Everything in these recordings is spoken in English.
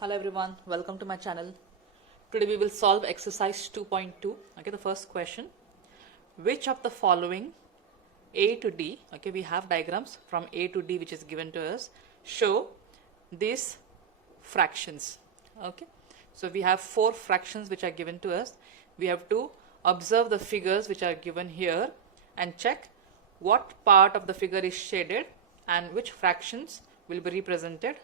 Hello everyone, welcome to my channel. Today we will solve exercise 2.2. Okay, the first question. Which of the following A to D, okay, we have diagrams from A to D which is given to us, show these fractions. Okay, so we have four fractions which are given to us. We have to observe the figures which are given here and check what part of the figure is shaded and which fractions will be represented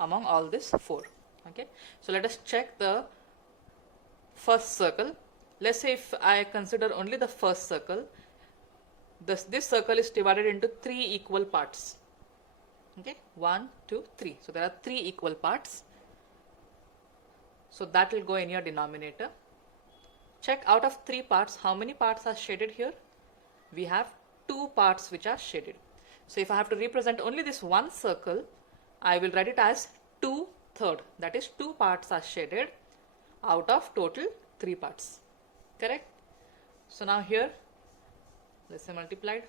among all these four. Okay, so let us check the first circle. Let's say if I consider only the first circle, this circle is divided into three equal parts. Okay, 1, 2, 3. So there are three equal parts. So that will go in your denominator. Check out of three parts, how many parts are shaded here? We have two parts which are shaded. So if I have to represent only this one circle, I will write it as 2/3. That is, two parts are shaded out of total three parts. Correct? So now here, let's say multiplied.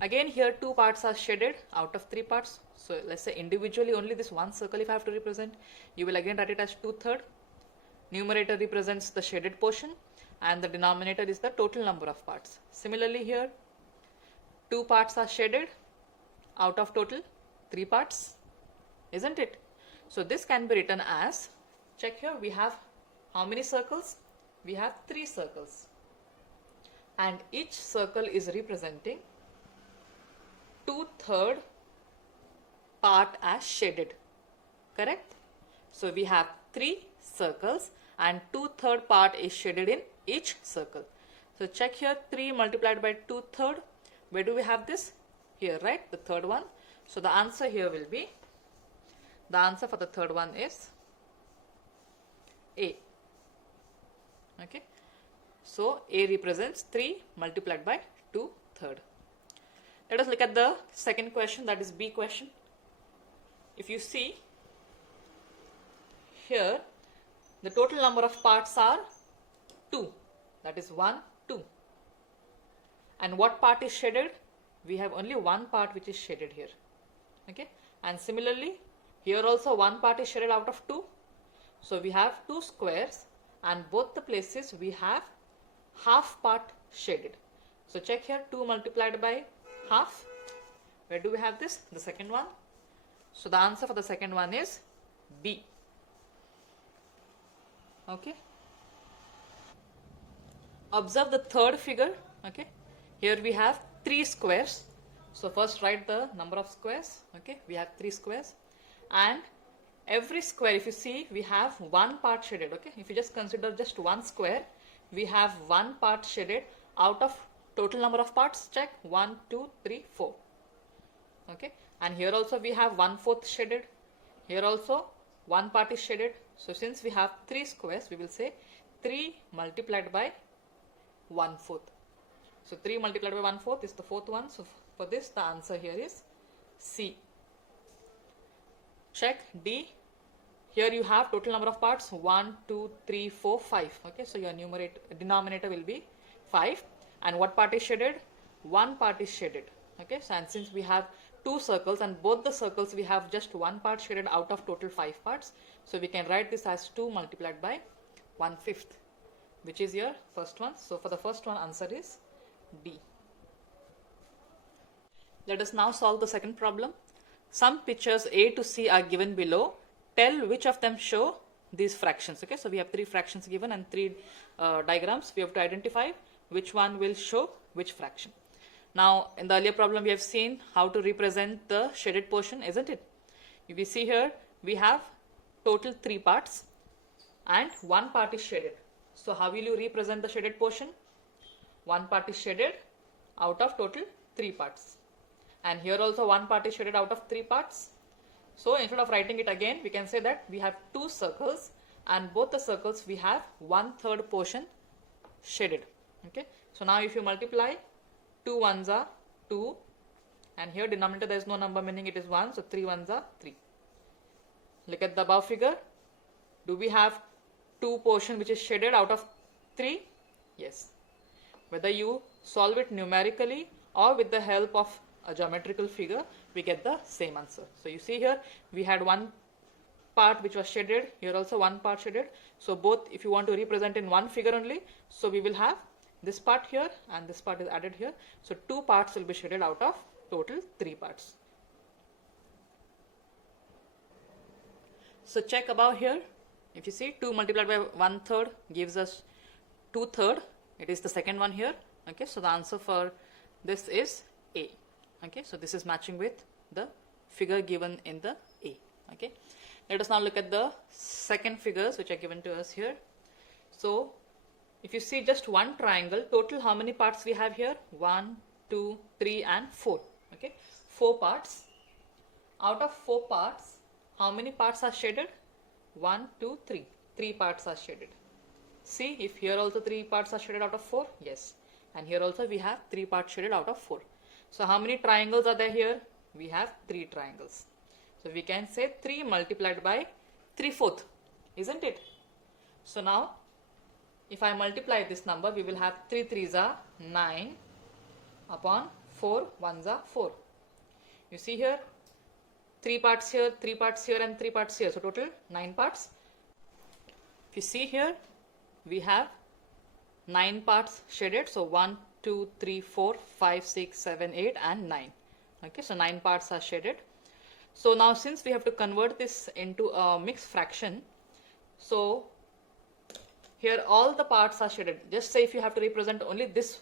Again here two parts are shaded out of three parts. So let's say individually only this one circle if I have to represent, you will again write it as 2/3. Numerator represents the shaded portion and the denominator is the total number of parts. Similarly here, two parts are shaded out of total three parts, isn't it? So this can be written as, check here, we have how many circles? We have three circles and each circle is representing 2/3 part as shaded. Correct? So we have three circles and 2/3 part is shaded in each circle. So check here, 3 multiplied by 2/3. Where do we have this? Here, right? The third one. So the answer here will be, the answer for the third one is A. Okay. So A represents 3 multiplied by 2/3. Let us look at the second question, that is B question. If you see here, the total number of parts are 2. That is 1, 2. And what part is shaded? We have only one part which is shaded here. Okay. And similarly, here also one part is shaded out of 2. So we have two squares and both the places we have half part shaded. So check here, 2 multiplied by half. Where do we have this? The second one. So the answer for the second one is B. Okay. Observe the third figure. Okay. Here we have three squares. So first write the number of squares. Okay. We have three squares. And every square, if you see, we have one part shaded. Okay. If you just consider just one square, we have one part shaded out of total number of parts. Check 1, 2, 3, 4. Okay. And here also we have 1/4 shaded. Here also one part is shaded. So since we have three squares, we will say 3 multiplied by 1/4. So 3 multiplied by 1/4 is the fourth one. So for this, the answer here is C. Check D. Here you have total number of parts 1, 2, 3, 4, 5. Okay, so your denominator will be 5. And what part is shaded? One part is shaded. Okay, so and since we have two circles and both the circles we have just one part shaded out of total 5 parts, so we can write this as 2 multiplied by 1/5, which is your first one. So for the first one, answer is D. Let us now solve the second problem. Some pictures A to C are given below. Tell which of them show these fractions. Okay, so we have three fractions given and three diagrams. We have to identify which one will show which fraction. Now, in the earlier problem, we have seen how to represent the shaded portion, isn't it? If you see here, we have total three parts and one part is shaded. So how will you represent the shaded portion? One part is shaded out of total three parts. And here also one part is shaded out of three parts. So instead of writing it again, we can say that we have two circles and both the circles we have 1/3 portion shaded. Okay. So now if you multiply, 2 ones are 2 and here denominator there is no number, meaning it is 1. So 3 ones are 3. Look at the above figure. Do we have 2 portion which is shaded out of 3? Yes. Whether you solve it numerically or with the help of a geometrical figure, we get the same answer. So you see here, we had one part which was shaded, here also one part shaded. So both, if you want to represent in one figure only, so we will have this part here and this part is added here. So 2 parts will be shaded out of total 3 parts. So check above here. If you see 2 multiplied by 1/3 gives us 2/3. It is the second one here. Okay, so the answer for this is A. Okay, so this is matching with the figure given in the A. Okay, let us now look at the second figures which are given to us here. So if you see just one triangle, total how many parts we have here? 1, 2, 3 and 4. Okay, 4 parts. Out of 4 parts, how many parts are shaded? 1, 2, 3. 3 parts are shaded. See, if here also 3 parts are shaded out of 4, yes. And here also we have 3 parts shaded out of 4. So how many triangles are there here? We have 3 triangles. So we can say 3 multiplied by 3/4, isn't it? So now, if I multiply this number, we will have 3 3s are 9 upon 4 1s are 4. You see here, 3 parts here, 3 parts here and 3 parts here. So total 9 parts. If you see here, we have 9 parts shaded. So 1, 2, 3, 4, 5, 6, 7, 8 and 9. Okay, so 9 parts are shaded. So now since we have to convert this into a mixed fraction, so here all the parts are shaded. Just say if you have to represent only this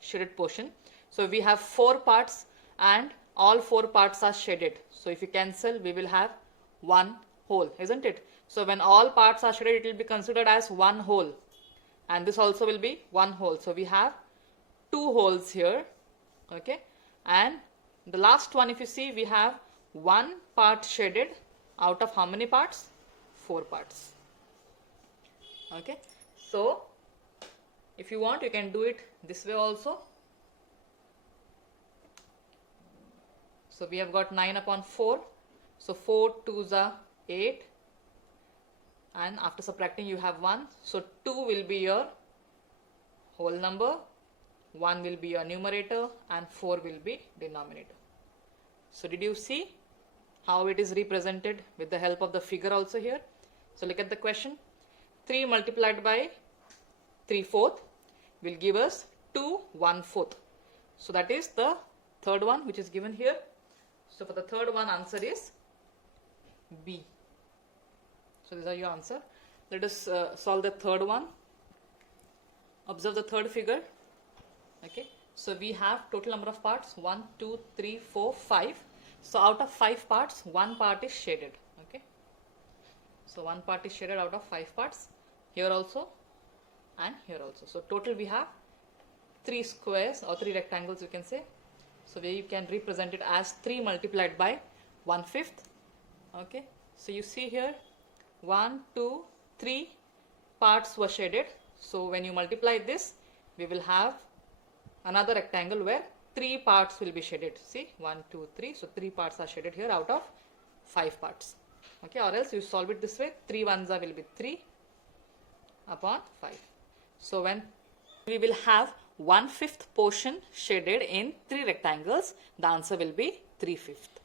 shaded portion. So we have 4 parts and all 4 parts are shaded. So if you cancel, we will have one whole, isn't it? So when all parts are shaded, it will be considered as one whole. And this also will be one whole. So we have 2 holes here. Okay. And the last one, if you see, we have 1 part shaded out of how many parts? 4 parts. Okay. So if you want, you can do it this way also. So we have got 9 upon 4. So 4 2s are 8. And after subtracting, you have 1. So 2 will be your whole number, 1 will be your numerator and 4 will be denominator. So did you see how it is represented with the help of the figure also here? So look at the question. 3 multiplied by 3/4 will give us 2 1/4. So that is the third one which is given here. So for the third one, answer is B. So these are your answer. Let us solve the third one. Observe the third figure. Okay. So we have total number of parts 1, 2, 3, 4, 5. So out of 5 parts, 1 part is shaded. Okay. So 1 part is shaded out of 5 parts. Here also and here also. So total we have 3 squares or 3 rectangles, you can say. So where you can represent it as 3 multiplied by 1/5. Okay. So you see here 1, 2, 3 parts were shaded. So when you multiply this, we will have another rectangle where 3 parts will be shaded. See, 1, 2, 3. So 3 parts are shaded here out of 5 parts. Okay, or else you solve it this way. 3 1s will be 3 upon 5. So when we will have 1/5 portion shaded in 3 rectangles, the answer will be 3/5.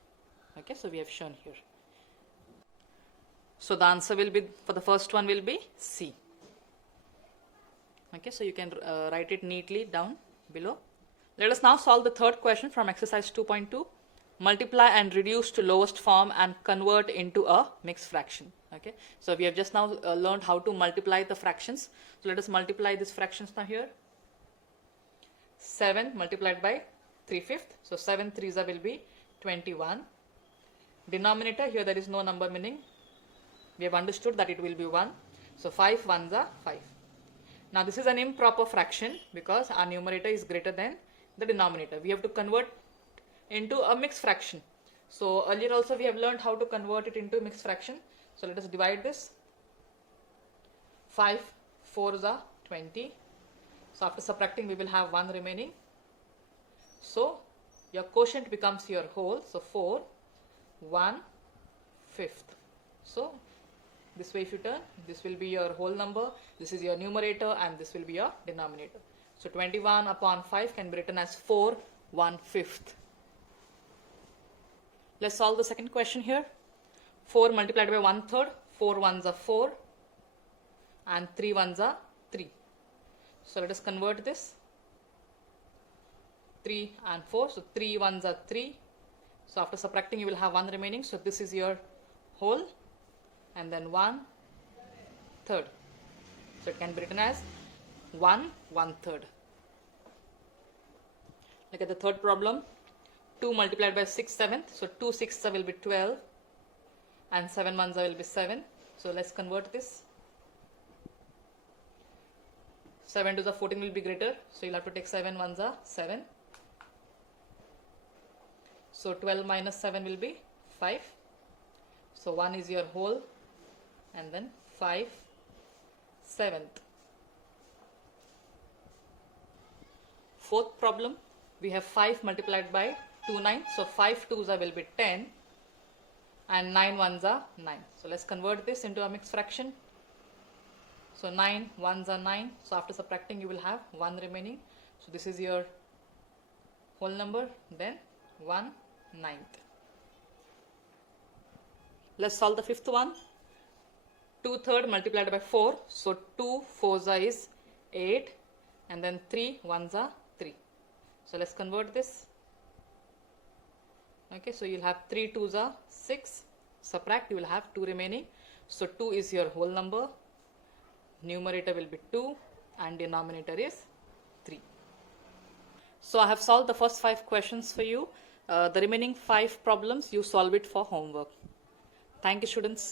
Okay, so we have shown here. So the answer will be, for the first one will be C. Okay, so you can write it neatly down below. Let us now solve the third question from exercise 2.2. Multiply and reduce to lowest form and convert into a mixed fraction. Okay, so we have just now learned how to multiply the fractions. So let us multiply these fractions now here. 7 multiplied by 3/5. So 7 3s will be 21. Denominator, here there is no number, meaning we have understood that it will be 1. So 5 1s are 5. Now this is an improper fraction because our numerator is greater than the denominator. We have to convert into a mixed fraction. So earlier also we have learned how to convert it into a mixed fraction. So let us divide this. 5 4s are 20. So after subtracting, we will have 1 remaining. So your quotient becomes your whole. So 4 1/5. So this way if you turn, this will be your whole number, this is your numerator and this will be your denominator. So 21 upon 5 can be written as 4 1/5. Let's solve the second question here. 4 multiplied by 1/3. 4 ones are 4 and 3 ones are 3. So let us convert this. 3 and 4, so 3 ones are 3. So after subtracting you will have 1 remaining, so this is your whole, and then 1/3. So it can be written as 1/3. Look at the third problem. 2 multiplied by 6/7, so 2 6s will be 12 and 7 ones will be 7. So let's convert this. 7 to the 14 will be greater, so you'll have to take 7 ones are 7. So 12 minus 7 will be 5. So 1 is your whole, and then 5/7. Fourth problem, we have 5 multiplied by 2 9. So 5 2s will be 10 and 9 ones are 9. So let's convert this into a mixed fraction. So 9 ones are 9. So after subtracting you will have 1 remaining. So this is your whole number, then 1/9. Let's solve the fifth one. 2/3 multiplied by 4. So 2 4s is 8 and then 3 ones are 3. So let's convert this. Okay, so you'll have 3 2s are 6. Subtract, you will have 2 remaining. So 2 is your whole number. Numerator will be 2 and denominator is 3. So I have solved the first 5 questions for you. The remaining 5 problems you solve it for homework. Thank you, students.